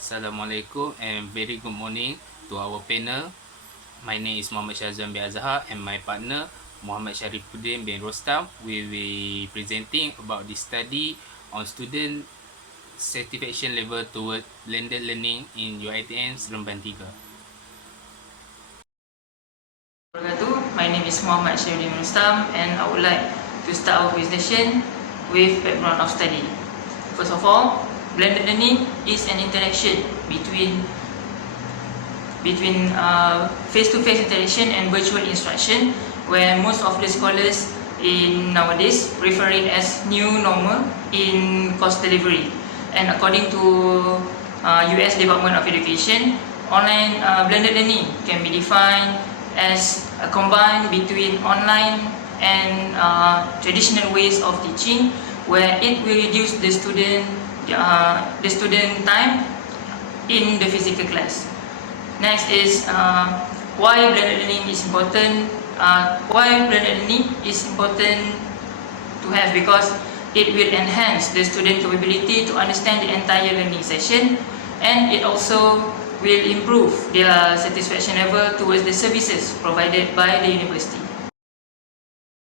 Assalamualaikum and very good morning to our panel. My name is Muhammad Shazwan bin Azhar and my partner Muhammad Sharifuddin bin Rostam will be presenting about the study on student satisfaction level toward blended learning in UiTM Seremban 3. My name is Muhammad Sharifuddin bin Rostam and I would like to start our presentation with background of study. First of all, blended learning is an interaction between face-to-face interaction and virtual instruction, where most of the scholars in nowadays refer it as new normal in course delivery. And according to US Department of Education, online blended learning can be defined as a combine between online and traditional ways of teaching, where it will reduce the student time in the physical class. Next is why blended learning is important. Why blended learning is important to have, because it will enhance the student capability to understand the entire learning session, and it also will improve their satisfaction level towards the services provided by the university.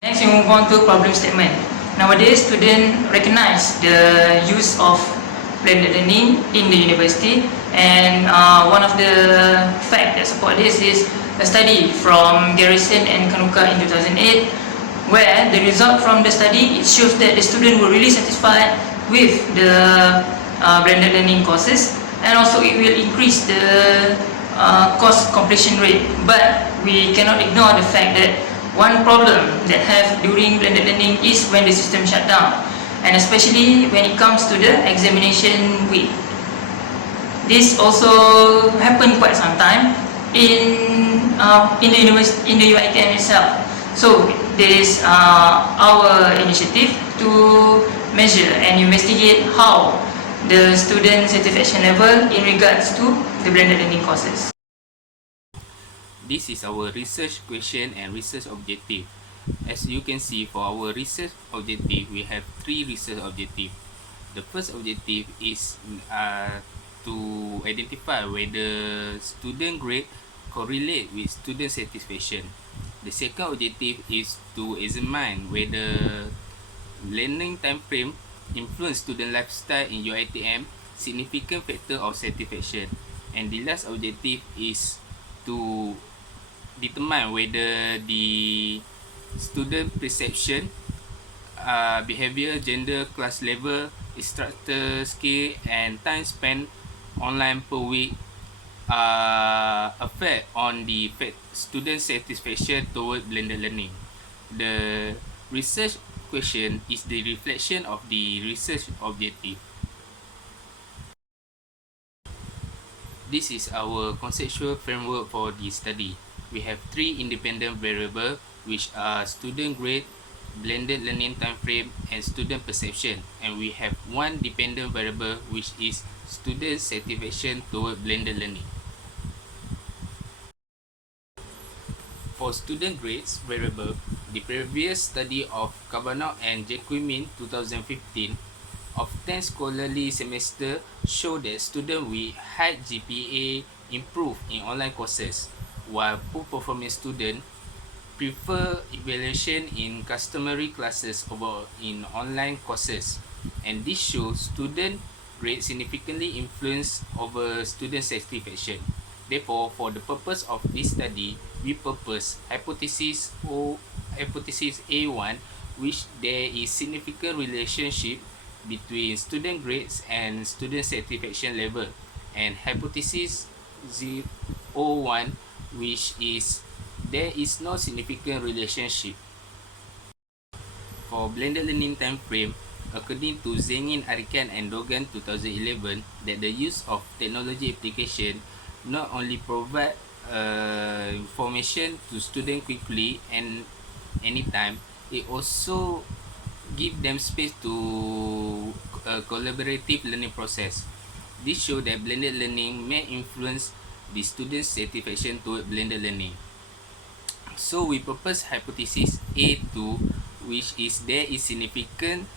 Next, we move on to problem statement. Nowadays, students recognize the use of blended learning in the university, and one of the facts that support this is a study from Garrison and Kanuka in 2008, where the result from the study, it shows that the students were really satisfied with the blended learning courses, and also it will increase the course completion rate. But we cannot ignore the fact that one problem that have during blended learning is when the system shut down, and especially when it comes to the examination week. This also happened quite some time in the university, in the UiTM itself. So there is our initiative to measure and investigate how the student satisfaction level in regards to the blended learning courses. This is our research question and research objective. As you can see, for our research objective, we have 3 research objectives. The first objective is to identify whether student grade correlate with student satisfaction. The second objective is to examine whether learning time frame influence student lifestyle in UiTM, significant factor of satisfaction. And the last objective is to determine whether the student perception, behavior, gender, class level, instructor skill and time spent online per week affect on the student satisfaction toward blended learning. The research question is the reflection of the research objective. This is our conceptual framework for the study. We have 3 independent variables, which are student grade, blended learning time frame and student perception, and we have 1 dependent variable, which is student satisfaction toward blended learning. For student grades variable, the previous study of Kavanaugh and Jacquemin 2015 of 10 scholarly semester show that students with high GPA improve in online courses, while poor performing students prefer evaluation in customary classes over in online courses, and this shows student grade significantly influence over student satisfaction. Therefore, for the purpose of this study, we propose hypothesis A1, which there is significant relationship between student grades and student satisfaction level, and hypothesis O1, which is there is no significant relationship. For blended learning time frame, according to Zengin, Arikan and Dogan 2011, that the use of technology application not only provide information to students quickly and anytime, it also give them space to a collaborative learning process. This show that blended learning may influence the student's satisfaction toward blended learning. So we propose hypothesis A2, which is there is significant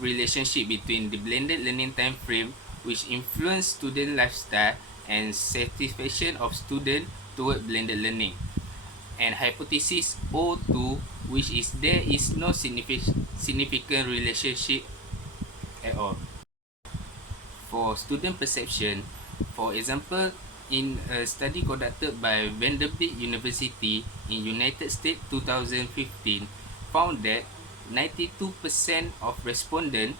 relationship between the blended learning time frame which influence student lifestyle and satisfaction of student toward blended learning. And hypothesis O2, which is there is no significant relationship at all. For student perception, for example, in a study conducted by Vanderbilt University in United States 2015, found that 92% of respondents,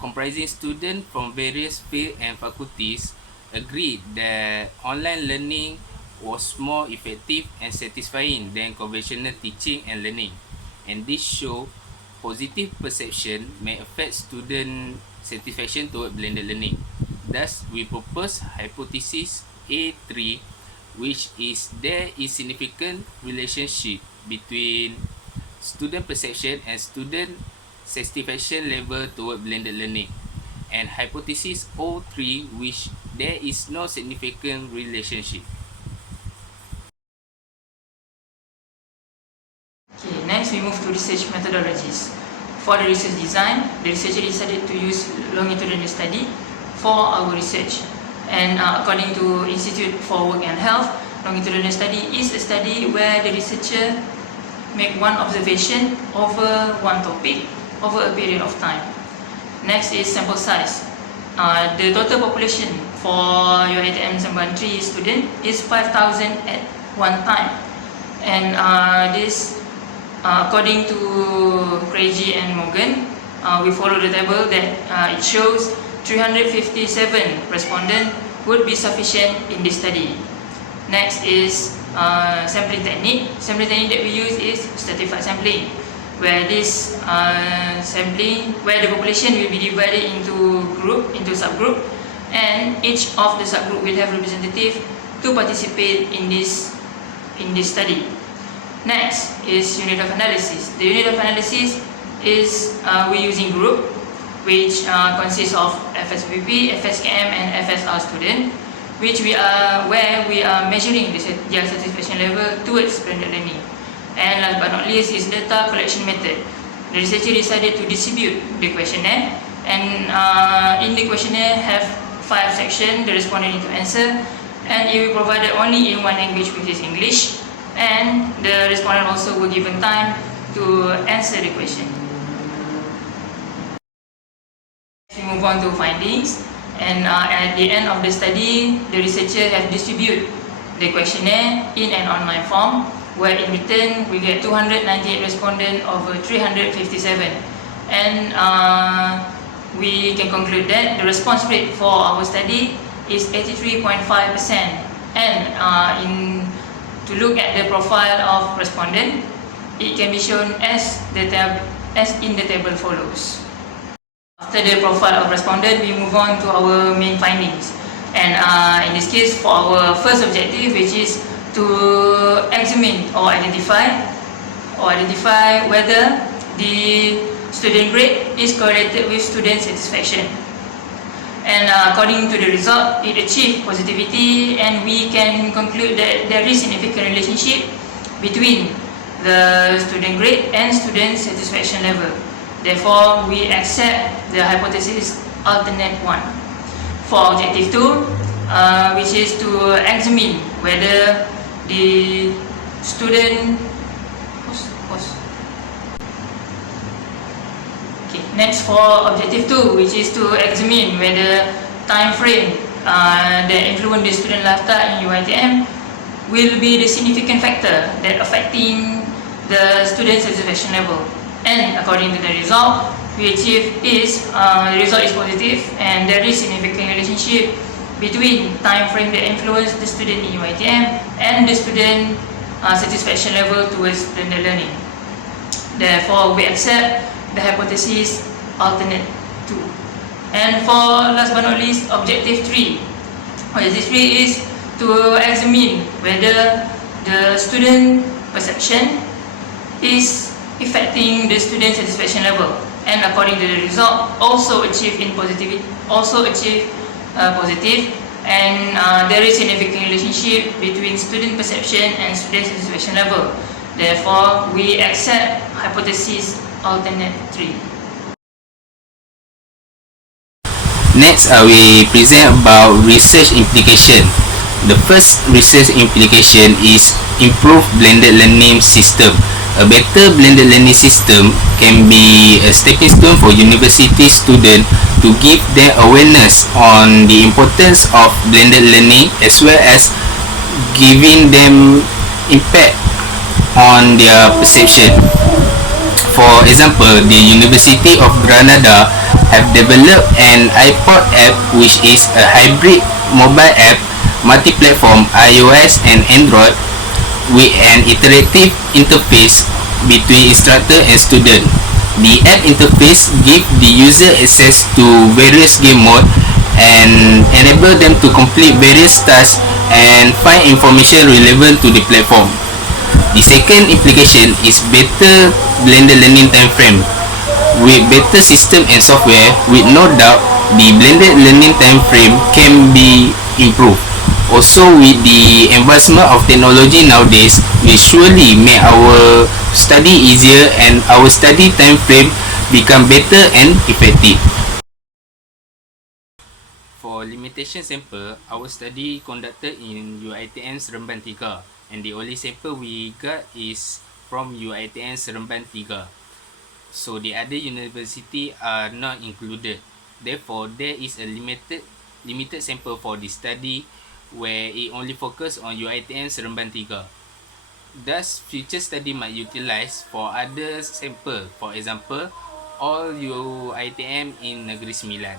comprising students from various fields and faculties, agreed that online learning was more effective and satisfying than conventional teaching and learning. And this show positive perception may affect student satisfaction toward blended learning. Thus, we propose hypothesis A3, which is there is significant relationship between student perception and student satisfaction level toward blended learning. And hypothesis O3, which there is no significant relationship. Okay, next we move to research methodologies. For the research design, the researcher decided to use longitudinal study for our research. And according to Institute for Work and Health, longitudinal study is a study where the researcher make one observation over one topic over a period of time. Next is sample size. The total population for your ATM Semban 3 student is 5,000 at one time. And this according to Craigie and Morgan, we follow the table that it shows 357 respondents would be sufficient in this study. Next is sampling technique. Sampling technique that we use is stratified sampling, where this sampling, where the population will be divided into subgroup, and each of the subgroup will have representative to participate in this study. Next is unit of analysis. The unit of analysis is we using group, which consists of FSPP, FSKM, and FSR student, where we are measuring their satisfaction level towards blended learning. And last but not least is data collection method. The researcher decided to distribute the questionnaire, and in the questionnaire have 5 sections the respondent need to answer, and it will be provided only in one language, which is English, and the respondent also were given time to answer the question. We move on to findings, and at the end of the study, the researcher have distributed the questionnaire in an online form, where in return we get 298 respondents over 357, and we can conclude that the response rate for our study is 83.5%, and to look at the profile of respondent, it can be shown as in the table follows. After the profile of respondent, we move on to our main findings. And in this case, for our first objective, which is to examine or identify whether the student grade is correlated with student satisfaction. And according to the result, it achieved positivity, and we can conclude that there is significant relationship between the student grade and student satisfaction level. Therefore, we accept the hypothesis alternate 1. For objective 2, which is to examine whether the student Next, for objective 2, which is to examine whether time frame that influence the student lifestyle in UiTM will be the significant factor that affecting the student satisfaction level. And according to the result, we achieve is the result is positive, and there is significant relationship between time frame that influence the student in UiTM and the student satisfaction level towards blended learning. Therefore, we accept the hypothesis alternate 2. And for last but not least, objective 3. Objective 3 is to examine whether the student perception is affecting the student satisfaction level, and according to the result, also achieve positive, and there is significant relationship between student perception and student satisfaction level. Therefore, we accept hypothesis alternate 3. Next, I will present about research implication. The first research implication is improve blended learning system. A better blended learning system can be a stepping stone for university students to give them awareness on the importance of blended learning, as well as giving them impact on their perception. For example, the University of Granada have developed an iPod app, which is a hybrid mobile app, multi-platform iOS and Android, with an interactive interface between instructor and student. The app interface gives the user access to various game modes and enable them to complete various tasks and find information relevant to the platform. The second implication is better blended learning time frame. With better system and software, with no doubt, the blended learning time frame can be improved. Also, with the advancement of technology nowadays, will surely make our study easier and our study time frame become better and effective. For limitation sample, our study conducted in UiTM Seremban 3, and the only sample we got is from UiTM Seremban 3. So the other university are not included. Therefore, there is a limited sample for the study where it only focus on UiTM Seremban 3. Thus, future study might utilize for other sample. For example, all UiTM in Negeri Sembilan.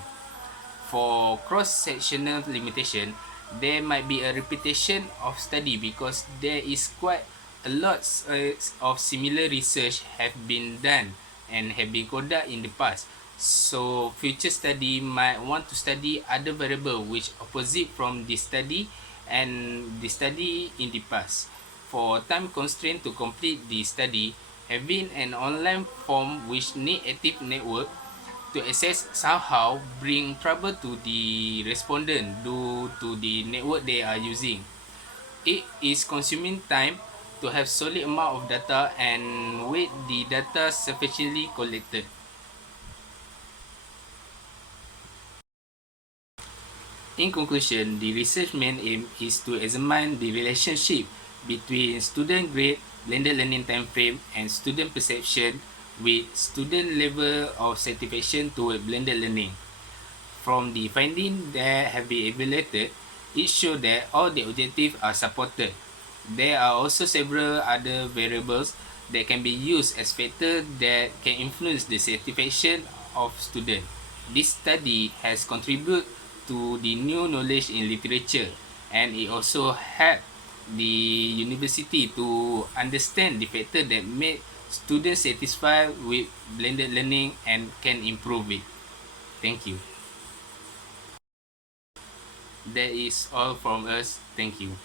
For cross-sectional limitation, there might be a repetition of study because there is quite a lot of similar research have been done and have been conducted in the past. So future study might want to study other variable which opposite from the study and the study in the past. For time constraint to complete the study, having an online form which need active network to access somehow bring trouble to the respondent due to the network they are using. It is consuming time to have solid amount of data and with the data sufficiently collected. In conclusion, the research main aim is to examine the relationship between student grade, blended learning time frame, and student perception with student level of satisfaction toward blended learning. From the findings that have been evaluated, it shows that all the objectives are supported. There are also several other variables that can be used as factors that can influence the satisfaction of students. This study has contributed to the new knowledge in literature, and it also helped the university to understand the factor that make students satisfied with blended learning and can improve it. Thank you. That is all from us. Thank you.